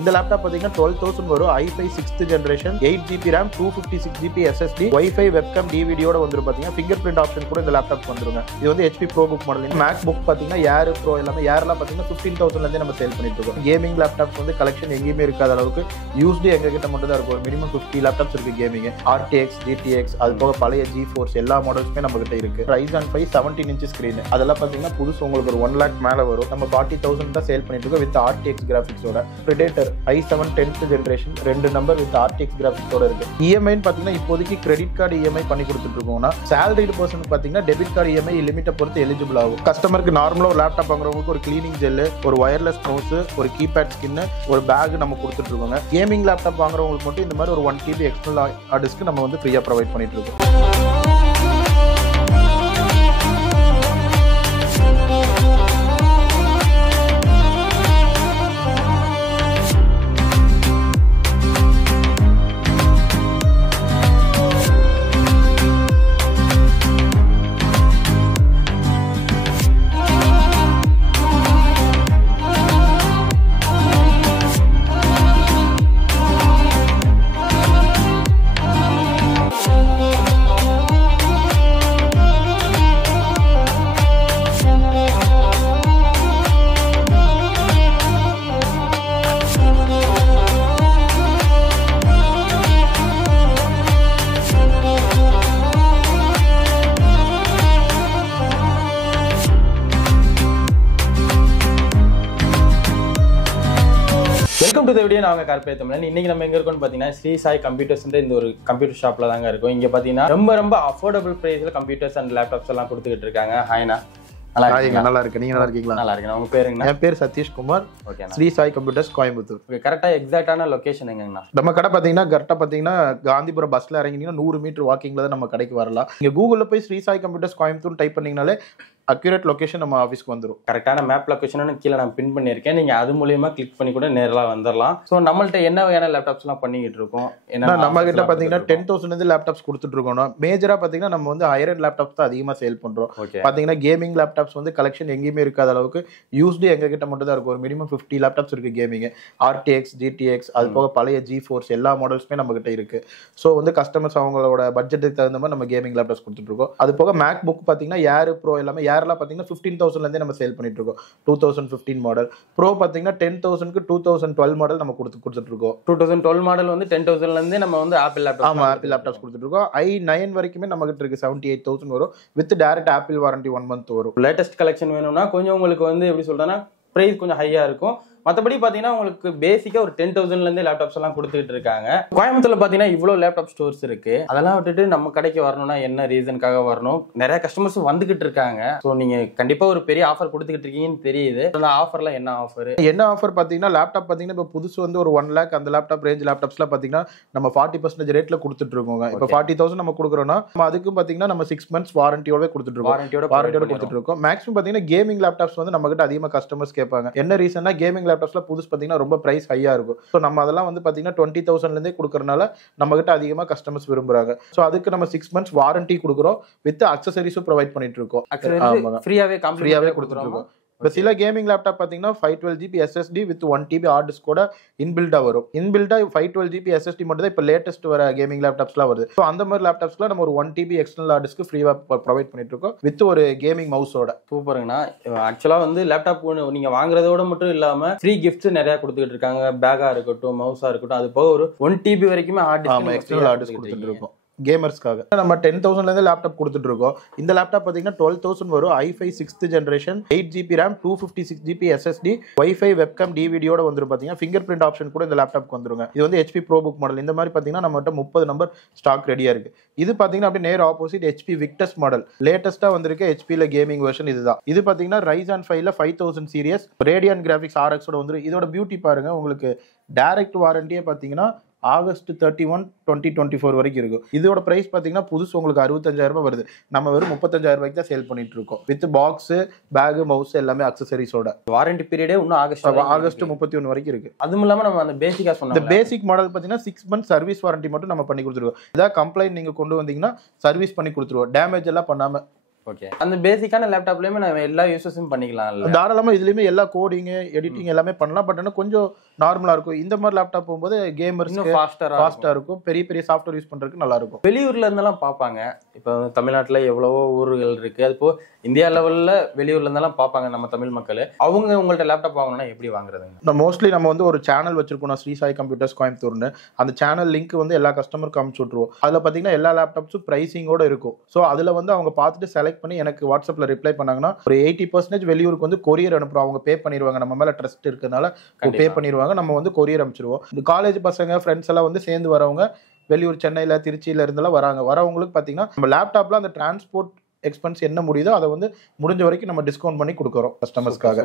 இந்த லேப்டாப் பாத்தீங்கன்னா 12,000 வரும். i5 6th generation, 8GB RAM, 256GB SSD, Wi-Fi webcam DVD யோட வந்துரும். பாத்தீங்கன்னா ஃபிங்கர் பிரிண்ட் ஆப்ஷன் கூட இந்த லேப்டாப் வந்துருங்க. இது வந்து HP ProBook மாடல். MacBook பாத்தீங்கன்னா Air Pro எல்லாமே Airலாம் பாத்தீங்கன்னா 15,000ல இருந்தே நம்ம சேல் பண்ணிட்டு இருக்கோம். கேமிங் லேப்டாப்ஸ் வந்து கலெக்ஷன் எங்கேயுமே இருக்காத அளவுக்கு யூஸ்டு எங்க கிட்ட மட்டும் தான் இருக்கும். மினிமம் 50 லேப்டாப்ஸ் இருக்கு கேமிங். RTX, GTX, அது போக பழைய GeForce எல்லா மாடல்ஸுமே நம்ம கிட்ட இருக்கு. Ryzen 5 17 inch screen. அதெல்லாம் பாத்தீங்கன்னா புதுசு உங்களுக்கு ஒரு 1 lakh மேல வரும். நம்ம 40,000 தான் சேல் பண்ணிட்டு இருக்கோம் with RTX கிராபிக்ஸோட. Predator i7 10th generation 2 number with RTX கிராபிக்ஸோட இருக்கு. EMI பாத்தீங்கன்னா இப்போதைக்கு கிரெடிட் கார்டு EMI பண்ணி கொடுத்துட்டு இருக்கோம்னா, salaried person பாத்தீங்கன்னா டெபிட் கார்டு EMI லிமிட்டை பொறுத்து எலிஜிபிள் ஆகும். கஸ்டமருக்கு நார்மலா ஒரு லேப்டாப் வாங்குறவங்களுக்கு ஒரு கிளீனிங் ஜெல், ஒரு வயர்லெஸ் மவுஸ், ஒரு கீபேட் ஸ்கின், ஒரு பேக் நம்ம கொடுத்துட்டு இருக்கோங்க. கேமிங் லேப்டாப் வாங்குறவங்களுக்கு மட்டும் இந்த மாதிரி ஒரு 1 TB எக்ஸ்டர்னல் ஹார்ட் டிஸ்க் நம்ம வந்து ஃப்ரீயா ப்ரொவைட் பண்ணிட்டு இருக்கோம். Welcome to the video. நான் கார்பரேட் இன்னைக்கு நம்ம எங்க இருக்கோம்னு பாத்தீங்கன்னா ஸ்ரீ சாய் கம்ப்யூட்டர்ஸ் இந்த ஒரு கம்ப்யூட்டர் ஷாப்ல தாங்க இருக்கும். இங்க பாத்தீங்கன்னா ரொம்ப அஃபோர்டபுள் பிரைஸ்ல கம்ப்யூட்டர்ஸ் அண்ட் லேப்டாப்ஸ் எல்லாம் கொடுத்துக்கிட்டு இருக்காங்க. ஹாய்னா, நல்லா இருக்கு. நீங்க நல்லா இருக்கீங்களா? நல்லா இருக்கேன். உங்க பேருங்க? என் பேர் சதீஷ் குமார். ஸ்ரீ சாய் கம்ப்யூட்டர்ஸ், கோயம்புத்தூர். கரெக்டா எக்ஸாக்டான லொகேஷன் எங்கண்ணா? நம்ம கடை பாத்தீங்கன்னா கரெக்டா பாத்தீங்கன்னா காந்திபுரம் பஸ்ல இறங்கினீங்கன்னா 100 மீட்டர் வாக்கிங்ல தான் நம்ம கடைக்கு வரலாம். நீங்க கூகுள்ல போய் ஸ்ரீ சாய் கம்ப்யூட்டர்ஸ் கோயம்புத்தூர் டைப் பண்ணீங்கனாலே அக்யூரேட் லொகேஷன் நம்ம ஆஃபீஸ்க்கு வந்துடும். கரெக்டான மேப் லொகேஷன் கீழே நான் பின் பண்ணியிருக்கேன். நீங்க அது மூலியமா கிளிக் பண்ணி கூட நேரில் வந்துடலாம். ஸோ நம்மள்ட்ட என்ன வகையான லேப்டாப்ஸ் எல்லாம் பண்ணிக்கிட்டு இருக்கோம்? ஏன்னா நம்ம கிட்ட பாத்தீங்கன்னா 10,000 இருந்து லேப்டாப்ஸ் கொடுத்துட்டு இருக்கோம். மேஜரா பாத்தீங்கன்னா நம்ம வந்து ஹையர் லேப்டாப்ஸ் தான் அதிகமா சேல் பண்றோம். பாத்தீங்கன்னா கேமிங் லேப்டாப்ஸ் வந்து கலெக்ஷன் எங்கேயுமே இருக்காத அளவுக்கு யூஸ்டு எங்க கிட்ட மட்டும் தான் இருக்கும். ஒரு மினிமம் 50 லேப்டாப்ஸ் இருக்கு கேமிங். RTX, GTX, அது போக பழைய GeForce எல்லா மாடல்ஸுமே நம்ம கிட்ட இருக்கு. ஸோ வந்து கஸ்டமர்ஸ் அவங்களோட பட்ஜெட்டுக்கு தகுந்த மாதிரி நம்ம கேமிங் லேப்டாப்ஸ் கொடுத்துட்டு இருக்கோம். அது போக MacBook பாத்தீங்கன்னா Air Pro எல்லாமே Airலாம் பாத்தீங்கன்னா 15,000ல இருந்தே நம்ம சேல் பண்ணிட்டு இருக்கோம். 2015 மாடல். Pro பாத்தீங்கன்னா 10,000க்கு 2012 மாடல் நம்ம கொடுத்துட்டு இருக்கோம். 2012 மாடல் வந்து 10,000ல இருந்தே நம்ம வந்து ஆப்பிள் லேப்டாப், ஆமா ஆப்பிள் லேப்டாப்ஸ் கொடுத்துட்டு இருக்கோம். i9 வரைக்குமே நம்ம கிட்ட இருக்கு. 78,000 வரும் with direct apple warranty 1 month வரும். லேட்டஸ்ட் கலெக்ஷன் வேணும்னா கொஞ்சம் உங்களுக்கு வந்து எப்படி சொல்றேன்னா பிரைஸ் கொஞ்சம் ஹையா இருக்கும். மற்றபடி பார்த்தீங்கன்னா உங்களுக்கு பேசிக்காக ஒரு 10,000ல இருந்தே லேப்டாப்ஸ் எல்லாம் கொடுத்துட்டு இருக்காங்க. கோயம்புத்தூர்ல பார்த்தீங்கன்னா இவ்வளோ லேப்டாப் ஸ்டோர்ஸ் இருக்கு. அதெல்லாம் விட்டுட்டு நம்ம கடைக்கு வரணும்னா என்ன ரீசனுக்காக வரணும்? நிறைய கஸ்டமர்ஸ் வந்துகிட்டு இருக்காங்க. ஸோ நீங்க கண்டிப்பா ஒரு பெரிய ஆஃபர் கொடுத்துக்கிட்டு இருக்கீங்கன்னு தெரியுது. அந்த ஆஃபர்ல என்ன ஆஃபர் பார்த்தீங்கன்னா லேப்டாப் பார்த்தீங்கன்னா இப்போ புதுசு வந்து ஒரு 1 lakh அந்த லேப்டாப் ரேஞ்ச் லேப்டாப்ஸ்லாம் பார்த்தீங்கன்னா நம்ம 40% ரேட்ல கொடுத்துட்டு இருக்கோங்க. இப்போ 40,000 நம்ம கொடுக்குறோம்னா நம்ம அதுக்கும் பார்த்தீங்கன்னா நம்ம 6 months வாரண்டியோட கொடுத்துட்டு இருக்கோம். வாரண்டியோட கொடுத்துட்டு இருக்கோம். மேக்ஸிமம் பார்த்தீங்கன்னா கேமிங் லேப்டாப்ஸ் வந்து நம்ம கிட்ட அதிகமாக கஸ்டமர்ஸ் கேட்பாங்க. என்ன ரீசன்னா கேமிங் லேப்டாப்ஸ்ல புதுசு பாத்தீங்கன்னா ரொம்ப பிரைஸ் ஹையா இருக்கும். சோ நம்ம அதெல்லாம் வந்து பாத்தீங்கன்னா 20,000ல இருந்தே கொடுக்கறனால நம்ம கிட்ட அதிகமா கஸ்டமர்ஸ் விரும்புறாங்க. சோ அதுக்கு நம்ம 6 months வாரண்டி கொடுக்குறோம் வித் அக்சசரிஸும் ப்ரொவைட் பண்ணிட்டு இருக்கோம். ஃப்ரீயாவே கொடுத்துட்டு இருக்கோம். இப்போ சில கேமிங் லேப்டாப் பார்த்தீங்கன்னா 512GB SSD with 1 TB hard டிஸ்கோட இன்பில்டா வரும். இன்பில்டா 512GB SSD மட்டும் தான் இப்போ லேட்டஸ்ட் வர கேமிங் லேப்டாப்ஸ்லாம் வருது. ஸோ அந்த மாதிரி லேப்டாப்ஸ்லாம் நம்ம ஒரு 1 TB எக்ஸ்டர்னல் ஹார்ட் டிஸ்க் ஃப்ரீயாக ப்ரொவைட் பண்ணிட்டு இருக்கோம் வித் ஒரு கேமிங் மவுஸோட. சூப்பருங்கண்ணா. ஆக்சுவலாக வந்து லேப்டாப் நீங்க வாங்குறதோட மட்டும் இல்லாம ஃப்ரீ கிஃப்ட்ஸ் நிறைய கொடுத்துட்டு இருக்காங்க. பேக்கா இருக்கட்டும், மவுஸா இருக்கட்டும், அது போக ஒரு 1 TB வரைக்குமே hard disk external hard disk கொடுத்துட்டு இருக்கோம் கேமர்ஸ்க்காக. நம்ம 10,000ல இருந்து லேப்டாப் கொடுத்துட்டு இருக்கோம். இந்த லேப்டாப் பாத்தீங்கன்னா 12,000 வரும். i5 6th generation, 8GB RAM, 256GB SSD, Wi-Fi webcam DVD யோட வந்துரும். பாத்தீங்கன்னா ஃபிங்கர் பிரிண்ட் ஆப்ஷன் கூட இந்த லேப்டாப்க்கு வந்துருங்க. இது வந்து HP ProBook மாடல். இந்த மாதிரி பாத்தீங்கன்னா நம்மகிட்ட 30 நம்பர் ஸ்டாக் ரெடியா இருக்கு. இது பாத்தீங்கன்னா அப்படியே நேர் ஆப்போசிட் HP Victus மாடல். லேட்டஸ்டா வந்திருக்க HPல கேமிங் வெர்ஷன் இதுதான். இது பாத்தீங்கன்னா Ryzen 5ல 5000 series Radeon Graphics RX ஓட வந்துரும். இதோட பியூட்டி பாருங்க, உங்களுக்கு டைரக்ட் வாரண்டியே பாத்தீங்கன்னா August 31, 2024 வரைக்கும் இருக்கும். இதோட பிரைஸ் பாத்தீங்கன்னா புதுசு உங்களுக்கு 65,000 ரூபாய் வருது. நம்ம வெறும் 35,000 ரூபாய்க்கு தான் சேல் பண்ணிட்டு இருக்கோம் வித் பாக்ஸ், பேக், மவுஸ் எல்லாமே அக்சசரிஸோட. வாரண்டி பீரியடே இன்னும் ஆகஸ்ட் 31 வரைக்கும் இருக்கு. அதுவும் இல்லாம நம்ம அந்த பேசிக்கா சொன்ன பேசிக் மாடல் பாத்தீங்கன்னா 6 months சர்வீஸ் வாரண்டி மட்டும் நம்ம பண்ணி கொடுத்துருவோம். ஏதாவது கம்ப்ளைண்ட் நீங்க கொண்டு வந்தீங்கன்னா சர்வீஸ் பண்ணி கொடுத்துருவோம், டேமேஜ் எல்லாம் பண்ணாம. ஓகே, அந்த பேசிக்கான லேப்டாப்லயுமே நம்ம எல்லா யூசஸும் பண்ணிக்கலாம். தாராளமா இதுலயுமே எல்லா கோடிங், எடிட்டிங் எல்லாமே பண்ணலாம். பட் ஆனால் கொஞ்சம் நார்மலா இருக்கும். இந்த மாதிரி லேப்டாப் போகும்போது கேமர்ஸ்க்கு ஃபாஸ்டா இருக்கும், பெரிய பெரிய சாஃப்ட்வேர் யூஸ் பண்றதுக்கு நல்லா இருக்கும். வெளியூர்ல இருந்தெல்லாம் பார்ப்பாங்க. இப்போ தமிழ்நாட்டுல எவ்வளவோ ஊர்கள் இருக்கு, அது போ இந்தியா லெவல்ல வெளியூர்ல இருந்தெல்லாம் பார்ப்பாங்க நம்ம தமிழ் மக்கள். அவங்க உங்கள்ட்ட லேப்டாப் வாங்கணும்னா எப்படி வாங்குறதுங்க? மோஸ்ட்லி நம்ம வந்து ஒரு சேனல் வச்சிருக்கோம், ஸ்ரீ சாய் கம்ப்யூட்டர்ஸ் கோயம்புத்தூர்னு. அந்த சேனல் லிங்க் வந்து எல்லா கஸ்டமருக்கும் அனுப்பிச்சு விட்டுருவோம். அதுல பாத்தீங்கன்னா எல்லா லேப்டாப்ஸும் பிரைசிங்கோட இருக்கும். ஸோ அதுல வந்து அவங்க பார்த்துட்டு செலக்ட் பண்ணி எனக்கு வாட்ஸ்அப்ல ரிப்ளை பண்ணாங்கன்னா ஒரு 80% வெளியூருக்கு வந்து கொரியர் அனுப்புறோம். அவங்க பே பண்ணிடுவாங்க, நம்ம மேல ட்ரஸ்ட் இருக்கிறதுனால பே பண்ணிடுவாங்க. நம்ம வந்து கொரியர் அனுப்பிச்சிருவோம். இந்த காலேஜ் பசங்க ஃப்ரெண்ட்ஸ் எல்லாம் வந்து சேர்ந்து வரவங்க வெளியூர் சென்னையில திருச்சியில இருந்தெல்லாம் வரவங்களுக்கு பாத்தீங்கன்னா நம்ம லேப்டாப்ல அந்த டிரான்ஸ்போர்ட் எக்ஸ்பென்ஸ் என்ன முடியுதோ அதை வந்து முடிஞ்ச வரைக்கும் நம்ம டிஸ்கவுண்ட் பண்ணி கொடுக்குறோம் கஸ்டமர்ஸ்க்காக.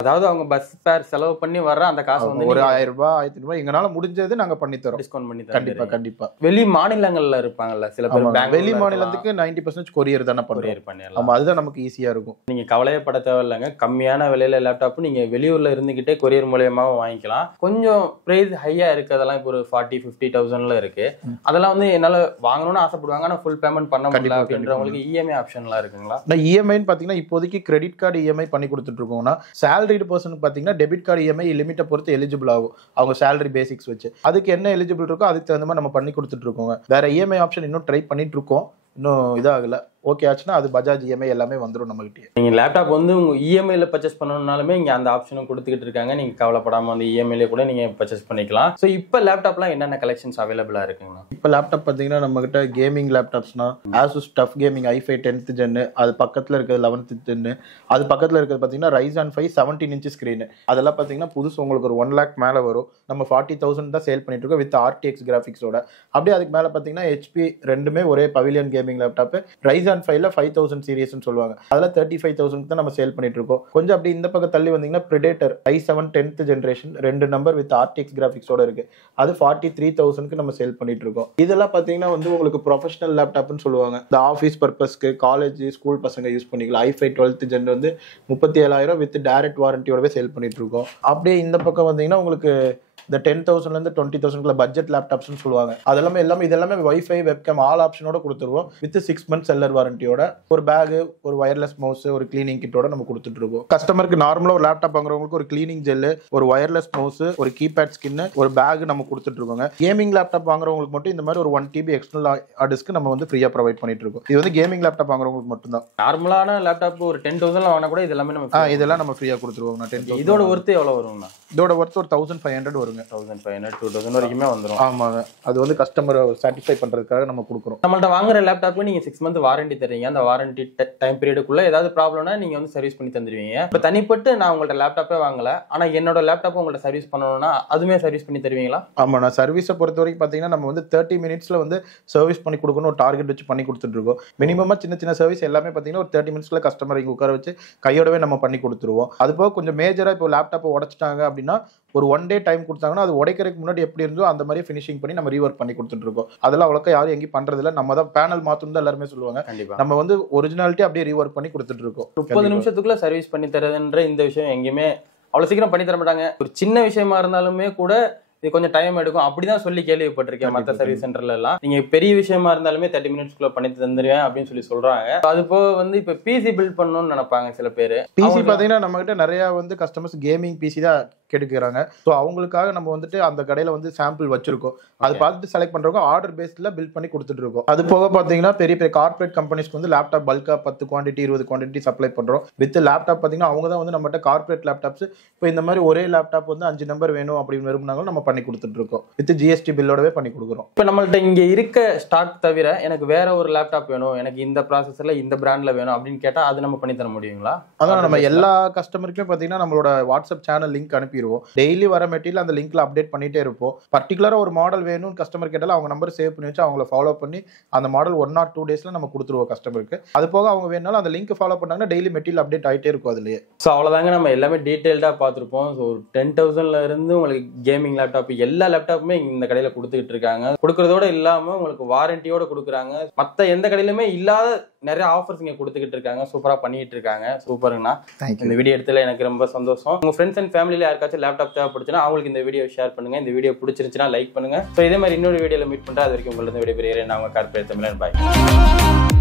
அதாவது அவங்க பஸ் ஃபேர் செலவு பண்ணி வர அந்த காசு வந்து ஒரு 1000 ரூபாய் 1500 எங்களால முடிஞ்சது நாங்க பண்ணி தரோம், டிஸ்கவுண்ட் பண்ணி தரோம். கண்டிப்பா கண்டிப்பா. வெளி மாநிலங்கள்ல இருப்பாங்கல்ல சில பேர், வெளி மாநிலத்துக்கு 90% கொரியர் தானே பண்ணிடலாம். ஆமா, அதுதான் நமக்கு ஈஸியா இருக்கும். நீங்க கவலையப்பட தேவையில்லைங்க. கம்மியான விலையில லேப்டாப் நீங்க வெளியூர்ல இருந்துகிட்டே கொரியர் மூலியமாவும் வாங்கிக்கலாம். கொஞ்சம் பிரைஸ் ஹையா இருக்கிறதெல்லாம் இப்போ ஒரு 40-50,000 இருக்கு. அதெல்லாம் வந்து என்னால வாங்கணும்னு ஆசைப்படுவாங்க, ஆனா ஃபுல் பேமெண்ட் பண்ண முடியல அப்படின்றவங்களுக்கு இஎம்ஐ ஆப்ஷன் இருக்குங்களா? இஎம்ஐன்னு பாத்தீங்கன்னா இப்போதைக்கு கிரெடிட் கார்டு இஎம்ஐ பண்ணி கொடுத்துட்டு இருக்கோம்னா, சேலரிடு பர்சன் பாத்தீங்கன்னா டெபிட் கார்டு இஎம்ஐ லிமிட்டை பொறுத்து எலிஜிபிள் ஆகும். அவங்க சேலரி பேசிக்ஸ் வச்சு அதுக்கு என்ன எலிஜிபிள் இருக்கோ அதுக்கு தகுந்த மாதிரி நம்ம பண்ணி கொடுத்துட்டு இருக்கோங்க. வேற இஎம்ஐ ஆப்ஷன் இன்னும் ட்ரை பண்ணிட்டு இருக்கோம், இன்னும் இதாகல. ஓகே ஆச்சுன்னா அது பஜாஜ் இஎம்ஐ எல்லாமே வந்துடும் நம்ம கிட்டே. நீங்க லேப்டாப் வந்து உங்க இஎம்ஐல பர்ச்சேஸ் பண்ணணும்னாலுமே இங்க அந்த ஆப்ஷனும் கொடுத்துக்கிட்டு இருக்காங்க. நீங்க கவலைப்படாம வந்து இஎம்ஐல கூட நீங்க பர்ச்சேஸ் பண்ணிக்கலாம். ஸோ இப்போ லேப்டாப்லாம் என்னென்ன கலெக்ஷன்ஸ் அவைலபிளா இருக்குங்கண்ணா? இப்போ லேப்டாப் பார்த்தீங்கன்னா நம்ம கிட்ட கேமிங் லேப்டாப்ஸ்னா Asus TUF gaming i5 10th gen, அது பக்கத்தில் இருக்கிறது 11th ஜென், அது பக்கத்தில் இருக்கிறது பார்த்தீங்கன்னா Ryzen 5 17 inch ஸ்க்ரீன். அதெல்லாம் பார்த்தீங்கன்னா புதுசு உங்களுக்கு ஒரு 1 lakh மேலே வரும். நம்ம 40,000 தான் சேல் பண்ணிட்டு இருக்கோம் வித் RTX கிராஃபிக்ஸோட. அப்படியே அதுக்கு மேலே பார்த்தீங்கன்னா HP ரெண்டுமே ஒரே பவிலியன் கேமிங் லேப்டாப். Ryzen 5ல 5000 சீரிஸ்னு சொல்லுவாங்க, அதுல 35,000 தான் நம்ம சேல் பண்ணிட்டு இருக்கோம். கொஞ்சம் அப்படி இந்த பக்கம் தள்ளி வந்தீங்கன்னா Predator i7 10th generation 2 number with RTX கிராஃபிக்ஸோட இருக்கு, அது 43,000 நம்ம சேல் பண்ணிட்டு இருக்கோம். இதெல்லாம் பாத்தீங்கன்னா வந்து உங்களுக்கு ப்ரொஃபஷனல் லேப்டாப்னு சொல்லுவாங்க. இந்த ஆஃபீஸ் பர்பஸ்க்கு காலேஜ் ஸ்கூல் பசங்க யூஸ் பண்ணிக்கலாம். i5 12th ஜென் வந்து 37,000 வித் டைரக்ட் வாரண்டியோடவே சேல் பண்ணிட்டு இருக்கோம். அப்படியே இந்த பக்கம் வந்தீங்கன்னா உங்களுக்கு இந்த 10,000ல இருந்து 20,000 பட்ஜெட் லேப்டாப்ஸ்னு சொல்லுவாங்க. அதெல்லாமே இதெல்லாமே வைஃபை வெப்கேம் ஆல் ஆப்ஷனோட கொடுத்துருவோம் வித் 6 months செல்லர் வாரண்டியோட. ஒரு பேக், ஒரு வயர்லெஸ் மவுஸ், ஒரு கிளீனிங் கிட்டோட நம்ம கொடுத்துட்டு இருக்கோம். கஸ்டமருக்கு நார்மலா ஒரு லேப்டாப் வாங்குறவங்களுக்கு ஒரு கிளீனிங் ஜெல், ஒரு வயர்லெஸ் மவுஸ், ஒரு கீபேட் ஸ்கின், ஒரு பேக் நம்ம கொடுத்துட்டு இருக்கோங்க. கேமிங் லேப்டாப் வாங்குறவங்களுக்கு மட்டும் இந்த மாதிரி ஒரு 1 TB எக்ஸ்டர்னல் ஹார்ட் டிஸ்க் நம்ம வந்து ஃப்ரீயா ப்ரொவைட் பண்ணிட்டு இருக்கோம். இது வந்து கேமிங் லேப்டாப் வாங்குறவங்களுக்கு மட்டும் தான். நார்மலான லேப்டாப் ஒரு 10,000 வாங்கினா கூட இதெல்லாம் நம்ம இதெல்லாம் நம்ம ஃப்ரீயா கொடுத்துருவோம். 10,000. இதோட ஒர்த் எவ்வளவு வரும்னா? இதோட ஒர்த் ஒரு 1500 வருங்க. 1500 2000 வரைக்குமே வந்துரும். ஆமாங்க, அது வந்து கஸ்டமர் சாட்டிஸ்ஃபை பண்றதுக்காக நம்ம கொடுக்குறோம். நம்மள்ட்ட வாங்குற லேப்டாப்க்கு நீங்க 6 month வாரண்டி தரீங்க. அந்த வாரண்டி டைம் பீரியடுக்குள்ள ஏதாவது ப்ராப்ளம்னா நீங்க வந்து சர்வீஸ் பண்ணி தந்துருவீங்க. இப்ப தனிப்பட்டு நான் உங்கள்ட்ட லேப்டாப்பே வாங்கல, ஆனா என்னோட லேப்டாப் உங்கள்ட்ட சர்வீஸ் பண்ணணும்னா அதுமே சர்வீஸ் பண்ணி தருவீங்களா? ஆமா, நான் சர்வீஸை பொறுத்த வரைக்கும் பாத்தீங்கன்னா நம்ம வந்து 30 minutesல வந்து சர்வீஸ் பண்ணி கொடுக்கணும் ஒரு டார்கெட் வச்சு பண்ணி கொடுத்துட்டு இருக்கோம். மினிமமா சின்ன சின்ன சர்வீஸ் எல்லாமே பாத்தீங்கன்னா ஒரு 30 minutesல கஸ்டமர் இங்க உட்கார வச்சு கையோடவே நம்ம பண்ணி கொடுத்துருவோம். அது போக கொஞ்சம் மேஜரா இப்போ லேப்டாப் உடைச்சிட்டாங்க அப்படின்னா ஒரு 1 day டைம் கொடுத்தாங்கன்னா அது உடைக்கிறதுக்கு முன்னாடி எப்படி இருந்தோ அந்த மாதிரி ஃபினிஷிங் பண்ணி நம்ம ரீவொர்க் பண்ணி கொடுத்துட்டு இருக்கோம். அதெல்லாம் அவ்வளோக்கா யாரும் எங்கேயும் பண்றது இல்லை. நம்ம தான் பேனல் மாத்தணும் தான் எல்லாருமே சொல்லுவாங்க. நம்ம வந்து ஒரிஜினாலிட்டி அப்படியே ரீவொர்க் பண்ணி கொடுத்துட்டு இருக்கோம். 30 நிமிஷத்துக்குள்ள சர்வீஸ் பண்ணி தரதுன்ற இந்த விஷயம் எங்கேயுமே அவ்வளவு சீக்கிரம் பண்ணி தர மாட்டாங்க. ஒரு சின்ன விஷயமா இருந்தாலுமே கூட இது கொஞ்சம் டைம் எடுக்கும் அப்படிதான் சொல்லி கேள்விப்பட்டிருக்கேன் மற்ற சர்வீஸ் சென்டர்ல எல்லாம். நீங்க பெரிய விஷயமா இருந்தாலுமே 30 minutesக்குள்ள பண்ணி தந்துருவேன் அப்படின்னு சொல்லி சொல்றாங்க. அது போக வந்து இப்ப பிசி பில்ட் பண்ணணும்னு நினைப்பாங்க சில பேர். பிசி பாத்தீங்கன்னா நம்ம கிட்ட நிறைய வந்து கஸ்டமர்ஸ் கேமிங் பிசி தான் கேட்டுக்கிறாங்க. ஸோ அவங்களுக்காக நம்ம வந்துட்டு அந்த கடையில வந்து சாம்பிள் வச்சிருக்கோம். அது பார்த்துட்டு செலக்ட் பண்றவங்க ஆர்டர் பேஸ்ல பில்ட் பண்ணி கொடுத்துட்டு இருக்கோம். அது போக பாத்தீங்கன்னா பெரிய பெரிய கார்பரேட் கம்பெனிஸ்க்கு வந்து லேப்டாப் பல்கா 10 குவான்டிட்டி 20 குவான்டிட்டி சப்ளை பண்றோம். வித் லேப்டாப் பாத்தீங்கன்னா அவங்க தான் வந்து நம்மகிட்ட கார்பரேட் லேப்டாப்ஸ் இப்போ இந்த மாதிரி ஒரே லேப்டாப் வந்து 5 நம்பர் வேணும் அப்படின்னு விரும்பினாலும் நம்ம பண்ணி கொடுத்துட்டு இருக்கோம். வித் ஜிஎஸ்டி பில்லோடவே பண்ணி கொடுக்குறோம். இப்போ நம்மள்ட்ட இங்க இருக்க ஸ்டாக் தவிர எனக்கு வேற ஒரு லேப்டாப் வேணும், எனக்கு இந்த ப்ராசஸர்ல இந்த பிராண்ட்ல வேணும் அப்படின்னு கேட்டா அது நம்ம பண்ணி தர முடியுங்களா? அதான் நம்ம எல்லா கஸ்டமருக்குமே பாத்தீங்கன்னா நம்மளோட வாட்ஸ்அப் சேனல் லிங்க் அனுப்பிடுவோம். டெய்லி வர மெட்டீரியல் அந்த லிங்க்ல அப்டேட் பண்ணிட்டே இருப்போம். பர்டிகுலரா ஒரு மாடல் வேணும்னு கஸ்டமர் கேட்டாலும் அவங்க நம்பர் சேவ் பண்ணி வச்சு அவங்கள ஃபாலோ பண்ணி அந்த மாடல் 1 or 2 daysல நம்ம கொடுத்துருவோம் கஸ்டமருக்கு. அது போக அவங்க வேணாலும் அந்த லிங்க் ஃபாலோ பண்ணாங்கன்னா டெய்லி மெட்டீரியல் அப்டேட் ஆகிட்டே இருக்கும் அதுலயே. ஸோ அவ்வளோதாங்க, நம்ம எல்லாமே டீட்டெயில்டாக பார்த்துருப்போம். ஸோ 10,000ல இருந்து உங்களுக்கு கேமிங் லேப்டாப் எல்லா லேப்டாப்புமே இந்த கடையில் கொடுத்துக்கிட்டு இருக்காங்க. கொடுக்கறதோட இல்லாமல் உங்களுக்கு வாரண்டியோட கொடுக்குறாங்க. மற்ற எந்த கடையிலுமே இல்லாத நிறைய ஆஃபர்ஸ் இங்கே கொடுத்துக்கிட்டு இருக்காங்க. சூப்பராக பண்ணிட்டு இருக்காங்க. சூப்பருங்கண்ணா. இந்த வீடியோ எடுத்துல எனக்கு ரொம்ப சந்தோஷம். உங்க ஃப்ரெண்ட்ஸ் அண்ட் ஃபேமிலியில யாருக்காச்சும் லேப்டாப் தேவைப்படுச்சுன்னா அவங்களுக்கு இந்த வீடியோ ஷேர் பண்ணுங்க. இந்த வீடியோ பிடிச்சிருந்துச்சுன்னா லைக் பண்ணுங்க. ஸோ இதே மாதிரி இன்னொரு வீடியோல மீட் பண்றேன். அது வரைக்கும் உங்களுக்கு விடைபெறுகிறேன். நான் உங்க கார்பரேட் தமிழன். பாய்.